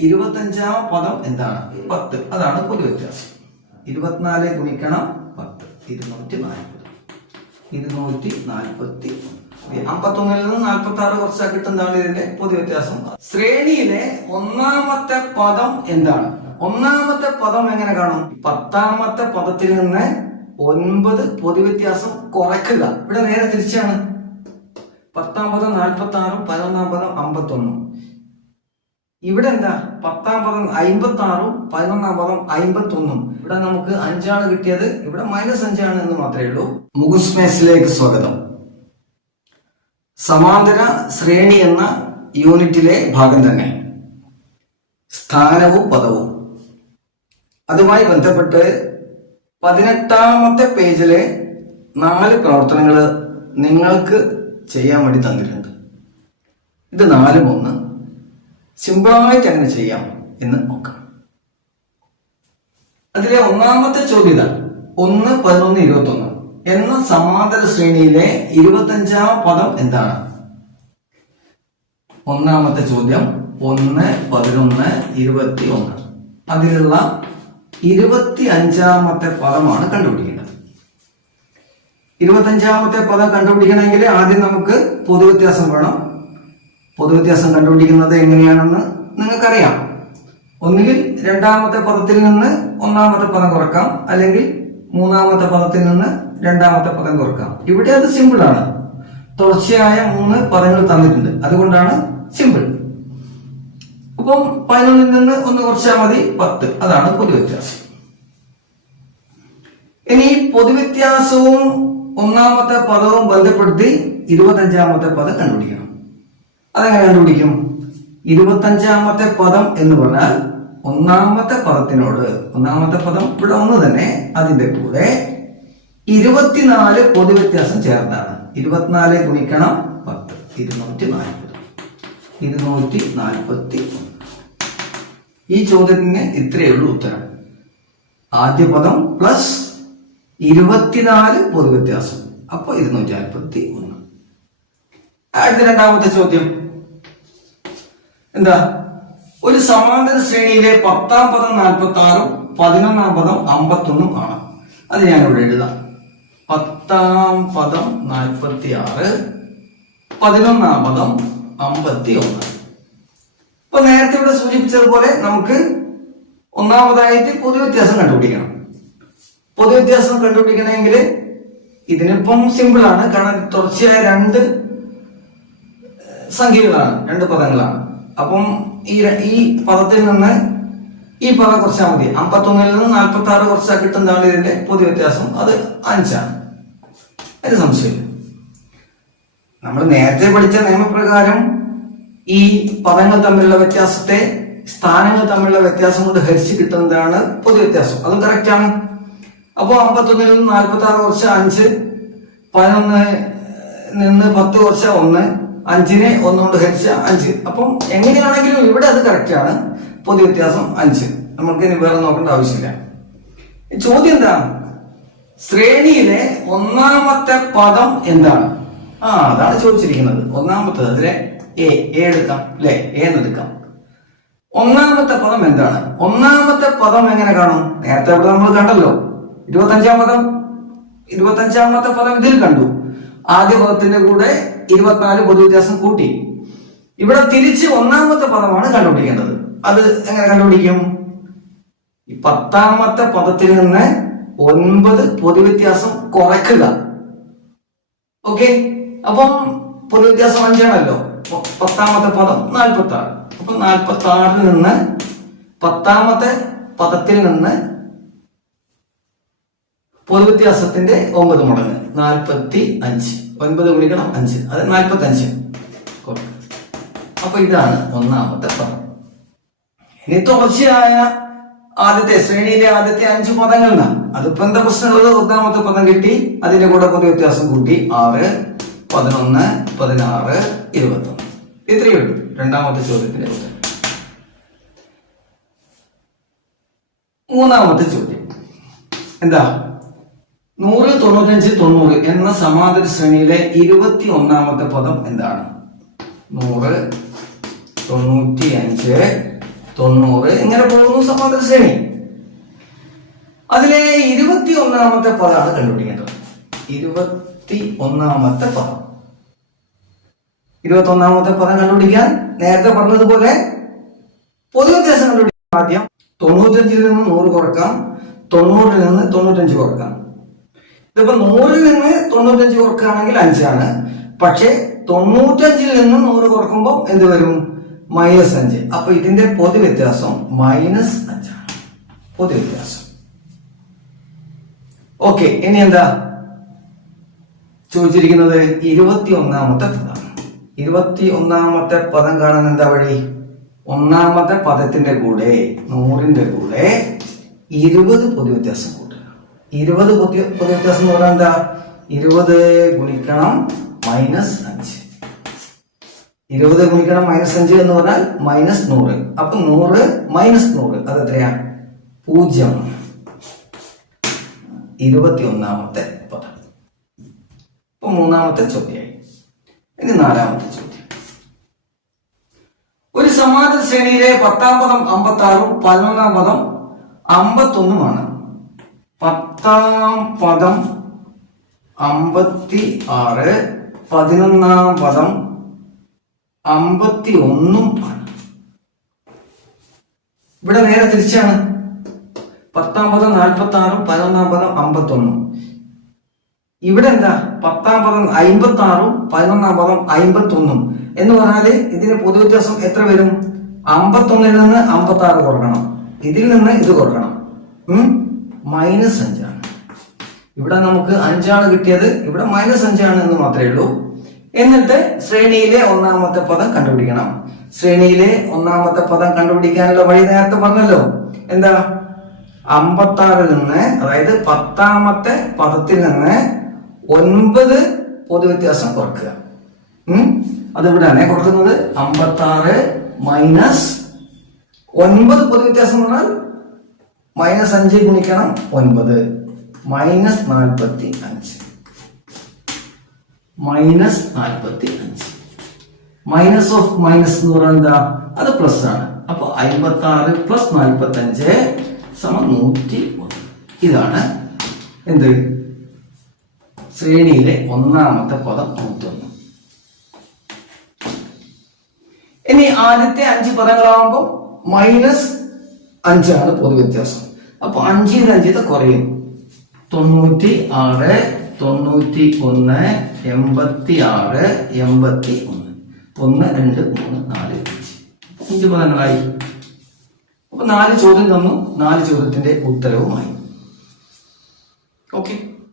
ഇരുപത്തഞ്ചാം പദം എന്താണ്? പത്ത്. അതാണ് പൊതു വ്യത്യാസം. ഇരുപത്തിനാല് ഗുണിക്കണം പത്ത്. ഇരുന്നൂറ്റി നാൽപ്പത് ഇരുന്നൂറ്റി നാൽപ്പത്തി അമ്പത്തൊന്നിൽ നിന്ന് നാൽപ്പത്തി ആറ് കുറച്ചാൽ കിട്ടുന്നതാണ് ഇതിന്റെ പൊതു വ്യത്യാസം? ശ്രേണിയിലെ ഒന്നാമത്തെ പദം എന്താണ്? ഒന്നാമത്തെ പദം എങ്ങനെ കാണും? പത്താമത്തെ പദത്തിൽ നിന്ന് ഒൻപത് പൊതു വ്യത്യാസം കുറയ്ക്കുക. ഇവിടെ നേരെ തിരിച്ചാണ്. പത്താം പദം നാൽപ്പത്തി ആറും പതിനൊന്നാം പദം അമ്പത്തൊന്നും. ഇവിടെ എന്താ? പത്താം പദം അമ്പത്തി ആറും പതിനൊന്നാം പദം അമ്പത്തി ഒന്നും ഇവിടെ നമുക്ക് അഞ്ചാണ് കിട്ടിയത്. ഇവിടെ മൈനസ് അഞ്ചാണ് എന്ന് മാത്രമേ ഉള്ളൂ. മുഗുസ്മേസിലേക്ക് സ്വാഗതം. സമാന്തര ശ്രേണി എന്ന യൂണിറ്റിലെ ഭാഗം തന്നെ. സ്ഥാനവും പദവും. അതുമായി ബന്ധപ്പെട്ട് പതിനെട്ടാമത്തെ പേജിലെ നാല് പ്രവർത്തനങ്ങൾ നിങ്ങൾക്ക് ചെയ്യാൻ വേണ്ടി തന്നിട്ടുണ്ട്. ഇത് നാലും ഒന്ന്. സിമ്പിളായിട്ട് എങ്ങനെ ചെയ്യാം എന്ന് നോക്കാം. അതിലെ ഒന്നാമത്തെ ചോദ്യത ഒന്ന് പതിനൊന്ന് ഇരുപത്തി ഒന്ന് എന്ന സമാന്തര ശ്രേണിയിലെ ഇരുപത്തഞ്ചാം പദം എന്താണ്? ഒന്നാമത്തെ ചോദ്യം ഒന്ന് പതിനൊന്ന് ഇരുപത്തി ഒന്ന് അതിലുള്ള ഇരുപത്തി അഞ്ചാമത്തെ പദമാണ് കണ്ടുപിടിക്കേണ്ടത്. ഇരുപത്തഞ്ചാമത്തെ പദം കണ്ടുപിടിക്കണമെങ്കിൽ ആദ്യം നമുക്ക് പൊതുവ്യത്യാസം വേണം. പൊതുവ്യത്യാസം കണ്ടുപിടിക്കുന്നത് എങ്ങനെയാണെന്ന് നിങ്ങൾക്കറിയാം. ഒന്നുകിൽ രണ്ടാമത്തെ പദത്തിൽ നിന്ന് ഒന്നാമത്തെ പദം കുറക്കാം അല്ലെങ്കിൽ മൂന്നാമത്തെ പദത്തിൽ നിന്ന് രണ്ടാമത്തെ പദം കുറക്കാം. ഇവിടെ അത് സിമ്പിൾ ആണ്. തുടർച്ചയായ മൂന്ന് പദങ്ങൾ തന്നിട്ടുണ്ട്. അതുകൊണ്ടാണ് സിമ്പിൾ അപ്പം പതിനൊന്നിൽ നിന്ന് ഒന്ന് കുറച്ചാൽ മതി പത്ത്. അതാണ് പൊതുവ്യത്യാസം. ഇനി പൊതുവ്യത്യാസവും ഒന്നാമത്തെ പദവും ബന്ധപ്പെടുത്തി ഇരുപത്തഞ്ചാമത്തെ പദം കണ്ടുപിടിക്കണം. അതെങ്ങനെ കണ്ടുപിടിക്കും? ഇരുപത്തഞ്ചാമത്തെ പദം എന്ന് പറഞ്ഞാൽ ഒന്നാമത്തെ പദത്തിനോട് ഒന്നാമത്തെ പദം ഇവിടെ ഒന്ന് തന്നെ അതിന്റെ കൂടെ ഇരുപത്തിനാല് പൊതുവ്യത്യാസം ചേർന്നാണ്. ഇരുപത്തിനാല് ഗുണിക്കണം പത്ത്. ഇരുന്നൂറ്റി നാൽപ്പത് ഇരുന്നൂറ്റി നാൽപ്പത്തി ഈ ചോദ്യത്തിന് ഇത്രയേ ഉള്ളൂ ഉത്തരം. ആദ്യ പദം പ്ലസ് ഇരുപത്തിനാല് പൊതുവ്യത്യാസം അപ്പൊ ഇരുന്നൂറ്റി നാൽപ്പത്തി ഒന്ന് അടുത്ത രണ്ടാമത്തെ ചോദ്യം. എന്താ? ഒരു സമാന്തര ശ്രേണിയിലെ പത്താം പദം നാൽപ്പത്തി ആറും പതിനൊന്നാം പദം അമ്പത്തൊന്നും ആണ് അത് ഞാൻ ഇവിടെ എഴുതാം. പത്താം പദം നാൽപ്പത്തി ആറ് പതിനൊന്നാം പദം അമ്പത്തി ഒന്ന് ഇപ്പൊ നേരത്തെ ഇവിടെ സൂചിപ്പിച്ചതുപോലെ നമുക്ക് ഒന്നാമതായിട്ട് പൊതുവ്യത്യാസം കണ്ടുപിടിക്കണം. പൊതുവ്യത്യാസം കണ്ടുപിടിക്കണമെങ്കിൽ ഇതിനിപ്പം സിമ്പിൾ ആണ് കാരണം തുടർച്ചയായ രണ്ട് സംഖ്യകളാണ് രണ്ട് പദങ്ങളാണ്. അപ്പം ഈ ഈ പദത്തിൽ നിന്ന് ഈ പദം കുറച്ചാൽ മതി. അമ്പത്തൊന്നിൽ നിന്ന് നാൽപ്പത്തി ആറ് കുറച്ചാൽ കിട്ടുന്നതാണ് ഇതിന്റെ പൊതു വ്യത്യാസം. അത് അഞ്ചാണ്. അതിന് സംശയമില്ല. നമ്മൾ നേരത്തെ പഠിച്ച നിയമപ്രകാരം ഈ പദങ്ങൾ തമ്മിലുള്ള വ്യത്യാസത്തെ സ്ഥാനങ്ങൾ തമ്മിലുള്ള വ്യത്യാസം കൊണ്ട് ഹരിച്ച് കിട്ടുന്നതാണ് പൊതു വ്യത്യാസം. അതും കറക്റ്റ് ആണ് അപ്പോൾ അമ്പത്തൊന്നിൽ നിന്ന് നാൽപ്പത്തി ആറ് കുറച്ച് അഞ്ച് പതിനൊന്ന് നിന്ന് പത്ത് കുറച്ച് ഒന്ന് അഞ്ചിനെ ഒന്നുകൊണ്ട് ഹരിച്ച അഞ്ച്. അപ്പം എങ്ങനെയാണെങ്കിലും ഇവിടെ അത് കറക്റ്റ് ആണ്. പൊതു വ്യത്യാസം അഞ്ച്. നമുക്ക് ഇനി വേറെ നോക്കേണ്ട ആവശ്യമില്ല. ചോദ്യം എന്താ? ശ്രേണിയിലെ ഒന്നാമത്തെ പദം എന്താണ്? ആ അതാണ് ചോദിച്ചിരിക്കുന്നത്. ഒന്നാമത്തത് അതിലെ എ എ എടുക്കാം. അല്ലെ എ എന്നെടുക്കാം ഒന്നാമത്തെ പദം എന്താണ്? ഒന്നാമത്തെ പദം എങ്ങനെ കാണും? നേരത്തെ ഇവിടെ നമ്മൾ കണ്ടല്ലോ. ഇരുപത്തഞ്ചാം പദം. ഇരുപത്തഞ്ചാമത്തെ പദം ഇതിൽ കണ്ടു. ആദ്യ പദത്തിന്റെ കൂടെ ഇരുപത്തിനാല് പൊതുവ്യത്യാസം കൂട്ടി. ഇവിടെ തിരിച്ച് ഒന്നാമത്തെ പദമാണ് കണ്ടുപിടിക്കേണ്ടത്. അത് എങ്ങനെ കണ്ടുപിടിക്കും? പത്താമത്തെ പദത്തിൽ നിന്ന് ഒൻപത് പൊതുവ്യത്യാസം കുറയ്ക്കുക. ഓക്കെ? അപ്പം പൊതുവ്യത്യാസം അഞ്ചാണല്ലോ. പത്താമത്തെ പദം നാൽപ്പത്തി ആറ് അപ്പൊ നാൽപ്പത്തി ആറിൽ നിന്ന് പത്താമത്തെ പദത്തിൽ നിന്ന് പൊതുവ്യത്യാസത്തിന്റെ ഒമ്പത് മടങ്ങ്. നാൽപ്പത്തി അഞ്ച് ഒൻപത് ഗുണിക്കണം അഞ്ച്. അത് നാൽപ്പത്തി അഞ്ച് അപ്പൊ ഇതാണ് ഒന്നാമത്തെ പദം. ഇനി തുടർച്ചയായ ആദ്യത്തെ ശ്രേണിയിലെ ആദ്യത്തെ അഞ്ച് പദങ്ങൾ അതിപ്പോ എന്താ പ്രശ്നമുള്ളത്? ഒന്നാമത്തെ പദം കിട്ടി. അതിന്റെ കൂടെ പൊതു വ്യത്യാസം കൂട്ടി ആറ് പതിനൊന്ന് പതിനാറ് ഇരുപത്തി ഒന്ന് ഇത്രയേ ഉള്ളൂ. രണ്ടാമത്തെ ചോദ്യത്തിന്റെ ഉത്തരം. മൂന്നാമത്തെ ചോദ്യം. എന്താ? നൂറ് തൊണ്ണൂറ്റഞ്ച് തൊണ്ണൂറ് എന്ന സമാന്തര ശ്രേണിയിലെ ഇരുപത്തി ഒന്നാമത്തെ പദം എന്താണ്? നൂറ് തൊണ്ണൂറ്റി അഞ്ച് തൊണ്ണൂറ് ഇങ്ങനെ പോകുന്നു സമാന്തര ശ്രേണി. അതിലെ ഇരുപത്തി ഒന്നാമത്തെ പദമാണ് കണ്ടുപിടിക്കേണ്ടത്. ഇരുപത്തി ഒന്നാമത്തെ പദം. ഇരുപത്തി ഒന്നാമത്തെ പദം കണ്ടുപിടിക്കാൻ നേരത്തെ പറഞ്ഞതുപോലെ പൊതു വ്യത്യാസം കണ്ടുപിടിക്കാൻ ആദ്യം തൊണ്ണൂറ്റഞ്ചിൽ നിന്ന് നൂറ് കുറക്കാം തൊണ്ണൂറിൽ നിന്ന് തൊണ്ണൂറ്റഞ്ച് കുറക്കാം. ഇതിപ്പോ നൂറിൽ നിന്ന് തൊണ്ണൂറ്റഞ്ച് കുറക്കുകയാണെങ്കിൽ അഞ്ചാണ്. പക്ഷെ തൊണ്ണൂറ്റഞ്ചിൽ നിന്ന് നൂറ് കുറക്കുമ്പോൾ എന്ത് വരും? മൈനസ് അഞ്ച്. അപ്പൊ ഇതിന്റെ പൊതു വ്യത്യാസം മൈനസ് അഞ്ചാണ്. പൊതു വ്യത്യാസം ഓക്കെ ഇനി എന്താ? ചോദിച്ചിരിക്കുന്നത് ഇരുപത്തി ഒന്നാമത്തെ പദം. ഇരുപത്തി ഒന്നാമത്തെ പദം കാണാൻ എന്താ വഴി? ഒന്നാമത്തെ പദത്തിന്റെ കൂടെ നൂറിന്റെ കൂടെ ഇരുപത് പൊതു വ്യത്യാസം ഇരുപത് പുതിയ പുതിയ വ്യത്യാസം എന്ന് പറഞ്ഞാൽ എന്താ? ഇരുപത് ഗുണിക്കണം മൈനസ് അഞ്ച്. ഇരുപത് ഗുണിക്കണം മൈനസ് അഞ്ച് എന്ന് പറഞ്ഞാൽ മൈനസ് നൂറ്. അപ്പൊ നൂറ് മൈനസ് നൂറ് അത് എത്രയാ? പൂജ്യം. ഇരുപത്തി ഒന്നാമത്തെ പദം. ഇപ്പൊ മൂന്നാമത്തെ ചോദ്യമായി. ഇനി നാലാമത്തെ ചോദ്യം. ഒരു സമാന്തര ശ്രേണിയിലെ പത്താം പദം അമ്പത്തി ആറും പതിനൊന്നാം പദം അമ്പത്തൊന്നുമാണ്. പത്താം പദം അമ്പത്തി ആറ് പതിനൊന്നാം പദം അമ്പത്തി ഒന്നും ആണ്. ഇവിടെ നേരെ തിരിച്ചാണ്. പത്താം പദം നാൽപ്പത്തി ആറും പതിനൊന്നാം പദം അമ്പത്തി ഒന്നും ഇവിടെ എന്താ? പത്താം പദം അമ്പത്തി ആറും പതിനൊന്നാം പദം അമ്പത്തി ഒന്നും എന്ന് പറഞ്ഞാൽ ഇതിന് പൊതു വ്യത്യാസം എത്ര വരും? അമ്പത്തി ഒന്നിൽ നിന്ന് അമ്പത്തി ആറ് കുറക്കണം. ഇതിൽ നിന്ന് ഇത് കുറക്കണം. മൈനസ് അഞ്ചാണ് ഇവിടെ നമുക്ക് അഞ്ചാണ് കിട്ടിയത്. ഇവിടെ മൈനസ് അഞ്ചാണ് എന്ന് മാത്രമേ ഉള്ളൂ. എന്നിട്ട് ശ്രേണിയിലെ ഒന്നാമത്തെ പദം കണ്ടുപിടിക്കണം. ശ്രേണിയിലെ ഒന്നാമത്തെ പദം കണ്ടുപിടിക്കാനുള്ള വഴി നേരത്തെ പറഞ്ഞല്ലോ. എന്താ? അമ്പത്തി ആറിൽ നിന്ന് അതായത് പത്താമത്തെ പദത്തിൽ നിന്ന് ഒൻപത് പൊതുവ്യത്യാസം കുറക്കുക? അതിവിടെയാണ് കൊടുക്കുന്നത്. അമ്പത്തി ആറ് മൈനസ് ഒൻപത് പൊതുവ്യത്യാസം പറഞ്ഞാൽ മൈനസ് അഞ്ച് ഗുണിക്കണം ഒൻപത്. മൈനസ് നാൽപ്പത്തി അഞ്ച്. മൈനസ് നാൽപ്പത്തി അഞ്ച്. മൈനസ് ഓഫ് മൈനസ് എന്ന് പറഞ്ഞാൽ എന്താ? അത് പ്ലസ് ആണ്. അപ്പൊ അമ്പത്തി ആറ് പ്ലസ് നാൽപ്പത്തി അഞ്ച് സമം നൂറ്റി ഒന്ന്. ഇതാണ് എന്ത്? ശ്രേണിയിലെ ഒന്നാമത്തെ പദം നൂറ്റൊന്ന്. ഇനി ആദ്യത്തെ അഞ്ച് പദങ്ങളാകുമ്പോൾ മൈനസ് അഞ്ചാണ് പൊതുവ്യത്യാസം അപ്പൊ അഞ്ചിൽ നിന്ന് അഞ്ചിത് കുറയും. തൊണ്ണൂറ്റി ആറ് തൊണ്ണൂറ്റി ഒന്ന് എൺപത്തി ആറ് എൺപത്തി ഒന്ന്. ഒന്ന് രണ്ട് മൂന്ന് നാല് അഞ്ച്. അഞ്ച് അപ്പൊ നാല് ചോദ്യം തന്നു. നാല് ചോദ്യത്തിന്റെ ഉത്തരവുമായി. ഓക്കെ.